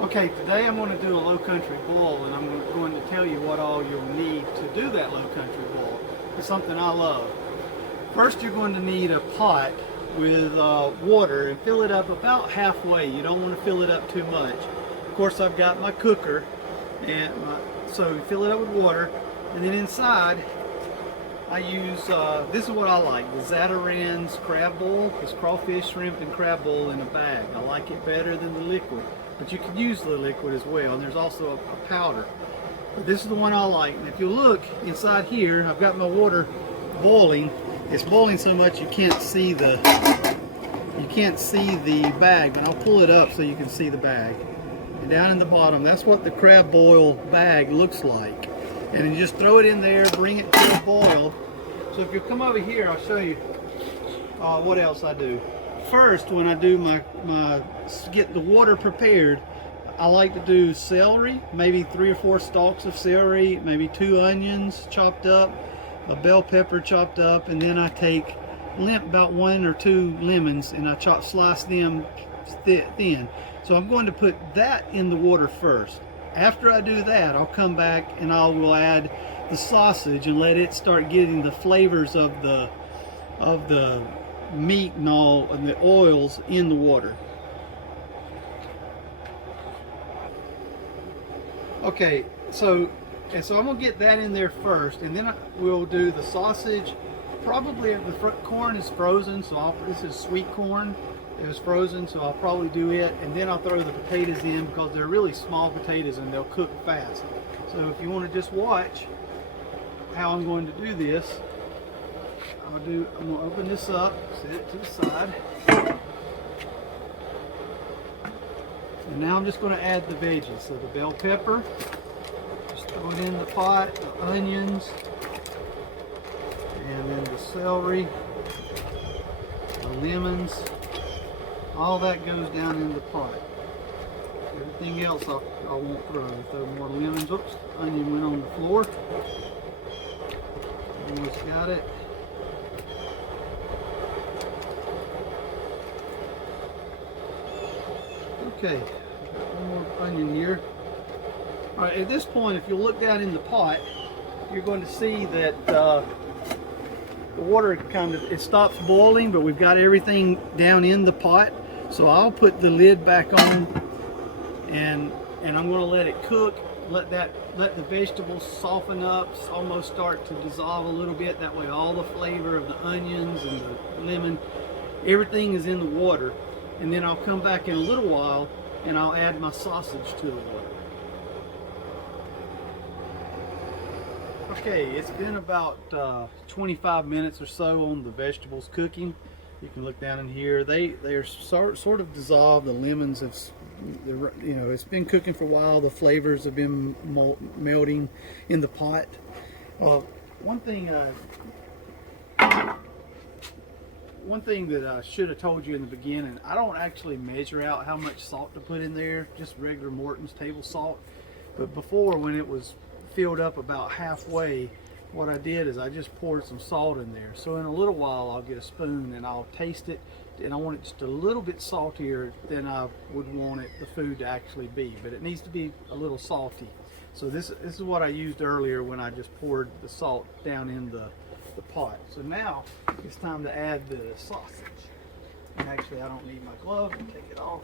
Okay, today I'm going to do a low country boil, and I'm going to tell you what all you'll need to do that low country boil. It's something I love. First, you're going to need a pot with water and fill it up about halfway. You don't want to fill it up too much. Of course, I've got my cooker, and so you fill it up with water, and then inside I use, this is what I like, the Zatarain's crab boil. It's crawfish, shrimp, and crab boil in a bag. I like it better than the liquid, but you can use the liquid as well, and there's also a powder. But this is the one I like, and if you look inside here, I've got my water boiling. It's boiling so much you can't see the bag, but I'll pull it up so you can see the bag. And down in the bottom, that's what the crab boil bag looks like. And then you just throw it in there, bring it to a boil. So if you come over here, I'll show you what else I do. First, when I do get the water prepared, I like to do celery, maybe 3 or 4 stalks of celery, maybe 2 onions chopped up, a bell pepper chopped up, and then I take about 1 or 2 lemons and I slice them thin. So I'm going to put that in the water first. After I do that, I'll come back and I will add the sausage and let it start getting the flavors of the meat and all and the oils in the water. Okay, so I'm gonna get that in there first, and then we'll do the sausage. Probably the corn is frozen, so this is sweet corn. It was frozen, so I'll probably do it, and then I'll throw the potatoes in because they're really small potatoes and they'll cook fast. So if you want to just watch how I'm going to do this, I'm going to open this up, set it to the side, and now I'm just going to add the veggies. So the bell pepper, just throw it in the pot, the onions, and then the celery, the lemons. All that goes down in the pot. Everything else I won't throw. I'll throw more lemons. Oops, onion went on the floor. Almost got it. Okay, got one more onion here. All right, at this point, if you look down in the pot, you're going to see that the water it stops boiling, but we've got everything down in the pot. So I'll put the lid back on, and I'm going to let it cook. Let the vegetables soften up, almost start to dissolve a little bit. That way, all the flavor of the onions and the lemon, everything is in the water. And then I'll come back in a little while, and I'll add my sausage to the water. Okay, it's been about 25 minutes or so on the vegetables cooking. You can look down in here. They're sort of dissolved. The lemons have, it's been cooking for a while. The flavors have been melting in the pot. One thing that I should have told you in the beginning, I don't actually measure out how much salt to put in there, just regular Morton's table salt. But before, when it was filled up about halfway, what I did is I just poured some salt in there. So in a little while I'll get a spoon and I'll taste it, and I want it just a little bit saltier than I would want the food to actually be, but it needs to be a little salty. So this is what I used earlier when I just poured the salt down in the pot. So now it's time to add the sausage. And actually I don't need my glove, I'll take it off.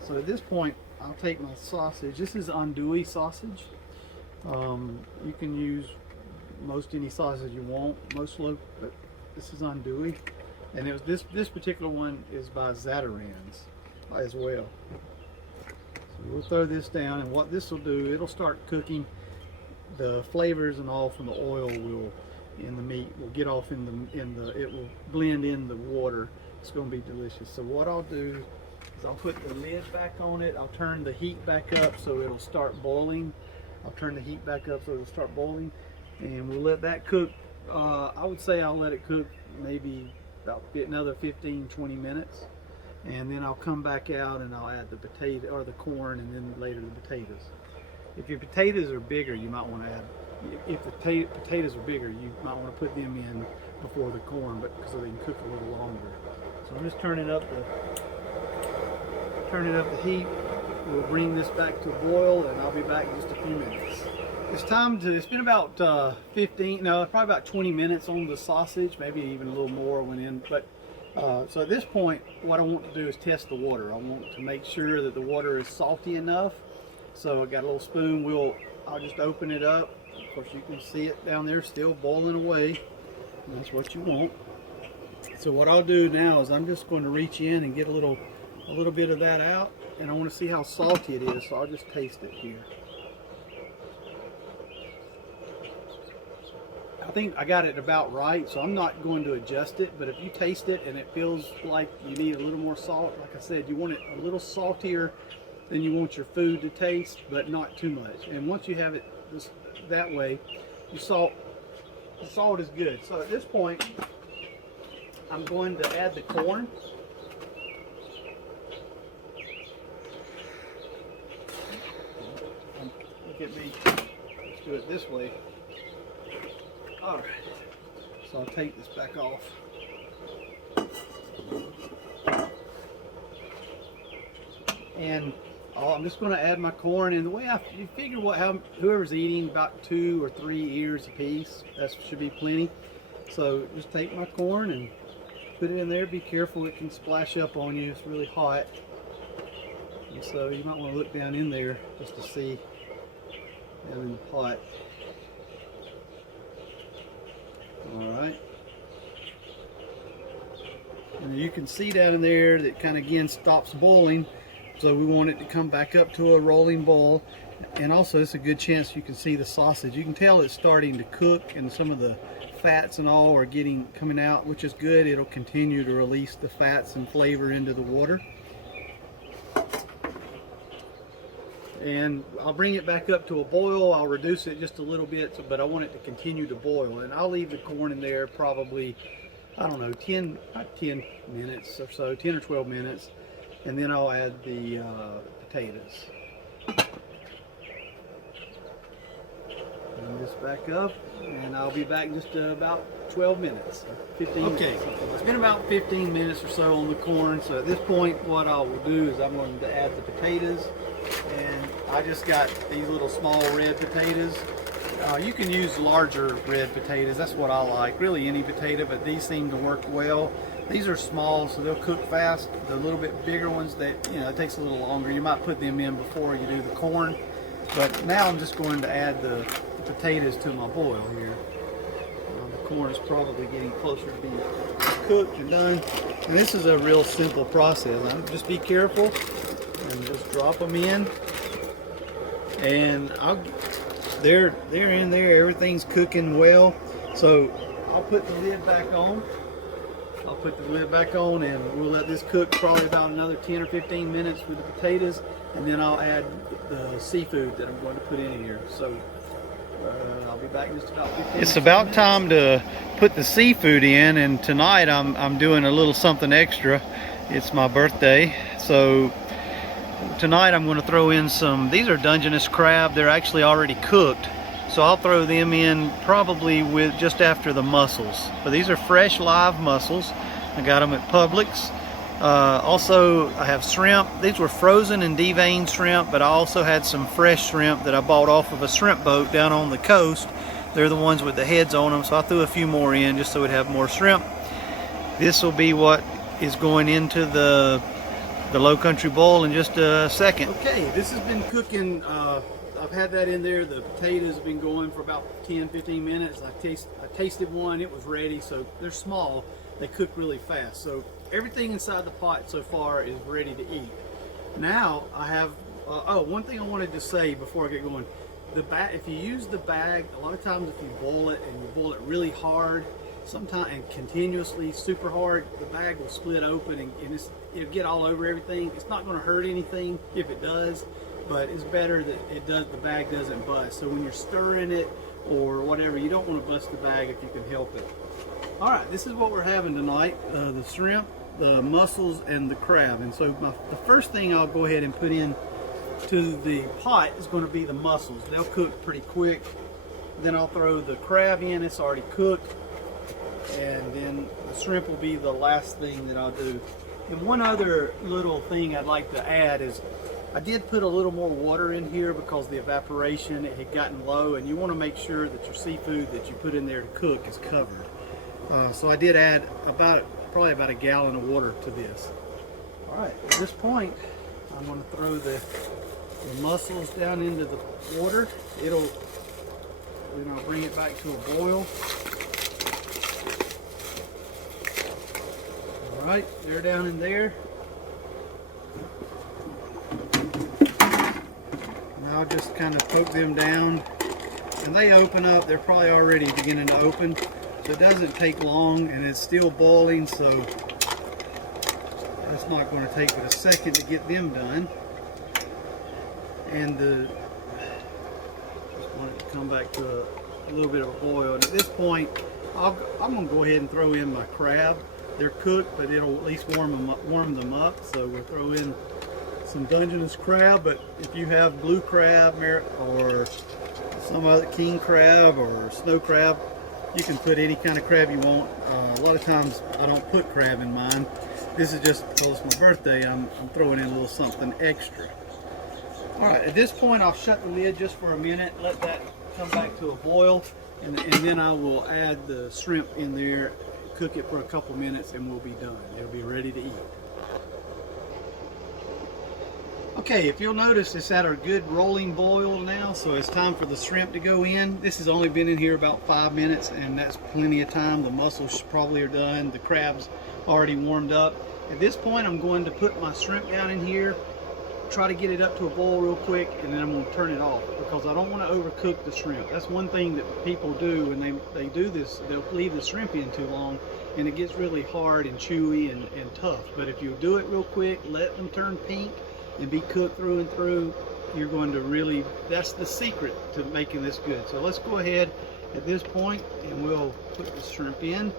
So at this point I'll take my sausage. This is andouille sausage. You can use most any sausage you want, but this is andouille, and this particular one is by Zatarain's as well. So we'll throw this down, and what this will do, it'll start cooking. The flavors and all from the oil in the meat will get off it will blend in the water. It's going to be delicious. So what I'll do is I'll put the lid back on it. I'll turn the heat back up so it'll start boiling. I'll turn the heat back up so it'll start boiling, and we'll let that cook. I would say I'll let it cook maybe about another 15-20 minutes, and then I'll come back out and I'll add the potato or the corn, and then later the potatoes. If your potatoes are bigger, you might want to add. If the potatoes are bigger, you might want to put them in before the corn, but so they can cook a little longer. So I'm just turning up the heat. We'll bring this back to a boil, and I'll be back in just a few minutes. It's been about probably about 20 minutes on the sausage, maybe even a little more went in. But so at this point, what I want to do is test the water. I want to make sure that the water is salty enough. So I got a little spoon. I'll just open it up. Of course, you can see it down there still boiling away. And that's what you want. So what I'll do now is I'm just going to reach in and get a little bit of that out, and I want to see how salty it is. So I'll just taste it here. I think I got it about right, so I'm not going to adjust it. But if you taste it and it feels like you need a little more salt, like I said, you want it a little saltier than you want your food to taste, but not too much. And once you have it that way, the salt is good. So at this point, I'm going to add the corn. Look at me. Let's do it this way. All right. So I'll take this back off. And I'm just going to add my corn. And the way you figure whoever's eating about 2 or 3 ears a piece, that should be plenty. So just take my corn and put it in there. Be careful, it can splash up on you. It's really hot. And so you might want to look down in there just to see down in the pot. Alright. And you can see down in there that kind of again stops boiling. So we want it to come back up to a rolling boil. And also it's a good chance you can see the sausage. You can tell it's starting to cook and some of the fats and all are coming out, which is good. It'll continue to release the fats and flavor into the water. And I'll bring it back up to a boil. I'll reduce it just a little bit, but I want it to continue to boil. And I'll leave the corn in there probably, I don't know, 10 minutes or so, 10 or 12 minutes. And then I'll add the potatoes. Bring this back up, and I'll be back in just about 12 minutes, 15 Okay. minutes. It's been about 15 minutes or so on the corn. So at this point, what I will do is I'm going to add the potatoes. And I just got these little small red potatoes. You can use larger red potatoes. That's what I like. Really any potato, but these seem to work well. These are small, so they'll cook fast. The little bit bigger ones, that it takes a little longer. You might put them in before you do the corn. But now I'm just going to add the potatoes to my boil here. The corn is probably getting closer to being cooked and done. And this is a real simple process. Just be careful and just drop them in. And they're in there. Everything's cooking well. So I'll put the lid back on. And we'll let this cook probably about another 10 or 15 minutes with the potatoes, and then I'll add the seafood that I'm going to put in here. So I'll be back in just about 15 minutes. It's about time to put the seafood in, and tonight I'm doing a little something extra. It's my birthday, so tonight I'm going to throw in these are Dungeness crab. They're actually already cooked. So I'll throw them in probably with just after the mussels. But these are fresh live mussels. I got them at Publix. Also I have shrimp. These were frozen and deveined shrimp, but I also had some fresh shrimp that I bought off of a shrimp boat down on the coast. They're the ones with the heads on them, so I threw a few more in just so we'd have more shrimp. This will be what is going into the low country bowl in just a second. Okay, this has been cooking. I've had that in there. The potatoes have been going for about 10-15 minutes. I tasted one. It was ready. So they're small. They cook really fast. So everything inside the pot so far is ready to eat. Now I have. One thing I wanted to say before I get going. If you use the bag, a lot of times if you boil it and you boil it really hard, sometimes and continuously super hard, the bag will split open and it'll get all over everything. It's not going to hurt anything if it does. But it's better that the bag doesn't bust. So when you're stirring it or whatever, you don't want to bust the bag if you can help it. All right, this is what we're having tonight: the shrimp, the mussels, and the crab. And so the first thing I'll go ahead and put in to the pot is going to be the mussels. They'll cook pretty quick. Then I'll throw the crab in. It's already cooked, and then the shrimp will be the last thing that I'll do. And one other little thing I'd like to add is, I did put a little more water in here because the evaporation had gotten low, and you want to make sure that your seafood that you put in there to cook is covered. So I did add probably about a gallon of water to this. All right, at this point, I'm going to throw the mussels down into the water. It'll, bring it back to a boil. All right, they're down in there. Now I'll just kind of poke them down, and they open up. They're probably already beginning to open, so it doesn't take long, and it's still boiling, so it's not going to take but a second to get them done. And just want it to come back to a little bit of a boil. And at this point, I'm going to go ahead and throw in my crab. They're cooked, but it'll at least warm them up. So we'll throw in some Dungeness crab, but if you have blue crab or some other king crab or snow crab, you can put any kind of crab you want. A lot of times I don't put crab in mine. This is just because it's my birthday. I'm throwing in a little something extra. All right, at this point I'll shut the lid just for a minute, let that come back to a boil, and then I will add the shrimp in there, cook it for a couple minutes, and we'll be done. It'll be ready to eat. Okay, if you'll notice, it's at a good rolling boil now, so it's time for the shrimp to go in. This has only been in here about 5 minutes, and that's plenty of time. The mussels probably are done. The crab's already warmed up. At this point, I'm going to put my shrimp down in here, try to get it up to a boil real quick, and then I'm going to turn it off because I don't want to overcook the shrimp. That's one thing that people do when they do this. They'll leave the shrimp in too long, and it gets really hard and chewy and tough. But if you do it real quick, let them turn pink and be cooked through and through, you're going to really, that's the secret to making this good. So let's go ahead at this point and we'll put the shrimp in. You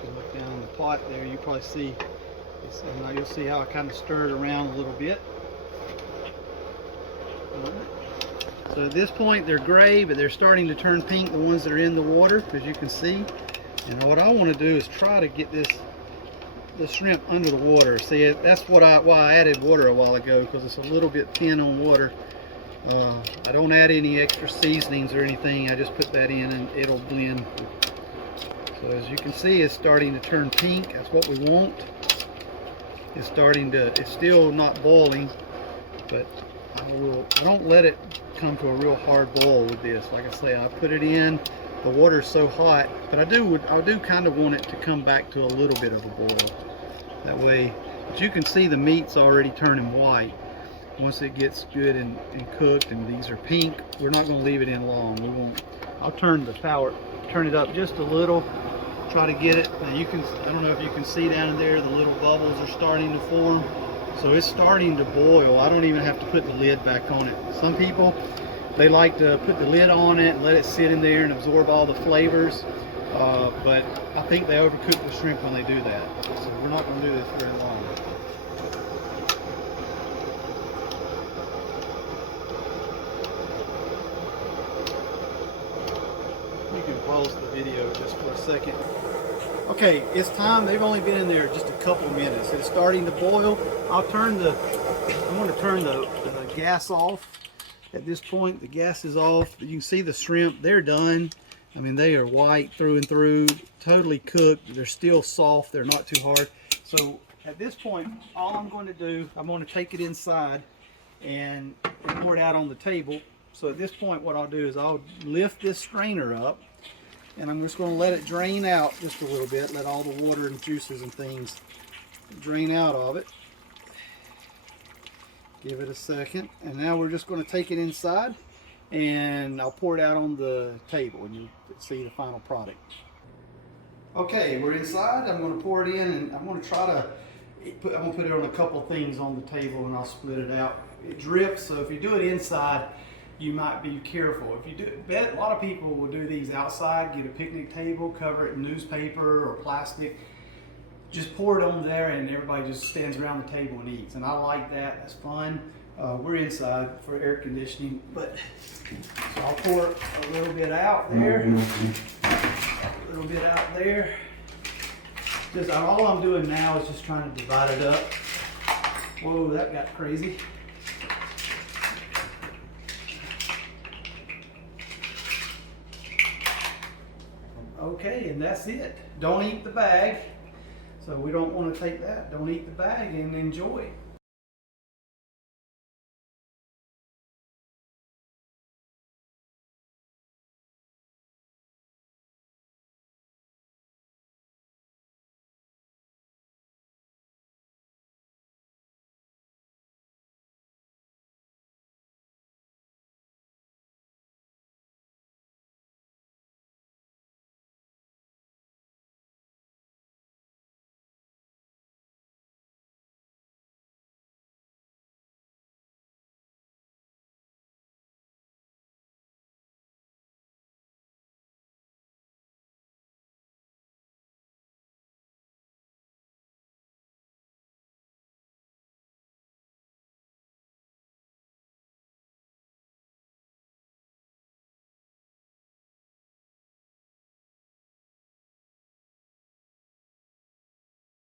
can look down in the pot there, you probably see, now you'll see how I kind of stir it around a little bit. All right. So at this point they're gray, but they're starting to turn pink, the ones that are in the water, as you can see. And what I want to do is try to get the shrimp under the water. See, that's why I added water a while ago, because it's a little bit thin on water. I don't add any extra seasonings or anything. I just put that in and it'll blend. So as you can see, it's starting to turn pink. That's what we want. It's still not boiling, but I don't let it come to a real hard boil with this. Like I say, I put it in, the water's so hot, but I do kind of want it to come back to a little bit of a boil. That way, but you can see the meat's already turning white. Once it gets good and cooked, and these are pink, we're not going to leave it in long. I'll turn it up just a little, try to get it. Now I don't know if you can see down in there, the little bubbles are starting to form. So it's starting to boil. I don't even have to put the lid back on it. Some people, they like to put the lid on it and let it sit in there and absorb all the flavors. But I think they overcook the shrimp when they do that. So we're not going to do this very long. You can pause the video just for a second. Okay, it's time. They've only been in there just a couple minutes. It's starting to boil. I'm going to turn the gas off. At this point, the gas is off. You can see the shrimp. They're done. I mean, they are white through and through, totally cooked. They're still soft. They're not too hard. So at this point, all I'm going to do, I'm going to take it inside and pour it out on the table. So at this point, what I'll do is I'll lift this strainer up, and I'm just going to let it drain out just a little bit, let all the water and juices and things drain out of it. Give it a second, and now we're just going to take it inside, and I'll pour it out on the table, and you see the final product. Okay, we're inside. I'm going to pour it in, and I'm going to put it on a couple things on the table, and I'll split it out. It drips, so if you do it inside, you might be careful. If you do, a lot of people will do these outside, get a picnic table, cover it in newspaper or plastic, just pour it on there, and everybody just stands around the table and eats. And I like that, that's fun. We're inside for air conditioning, but so I'll pour a little bit out there. a little bit out there. Just all I'm doing now is just trying to divide it up. Whoa, that got crazy. Okay, and that's it. Don't eat the bag. So we don't want to take that. Don't eat the bag and enjoy.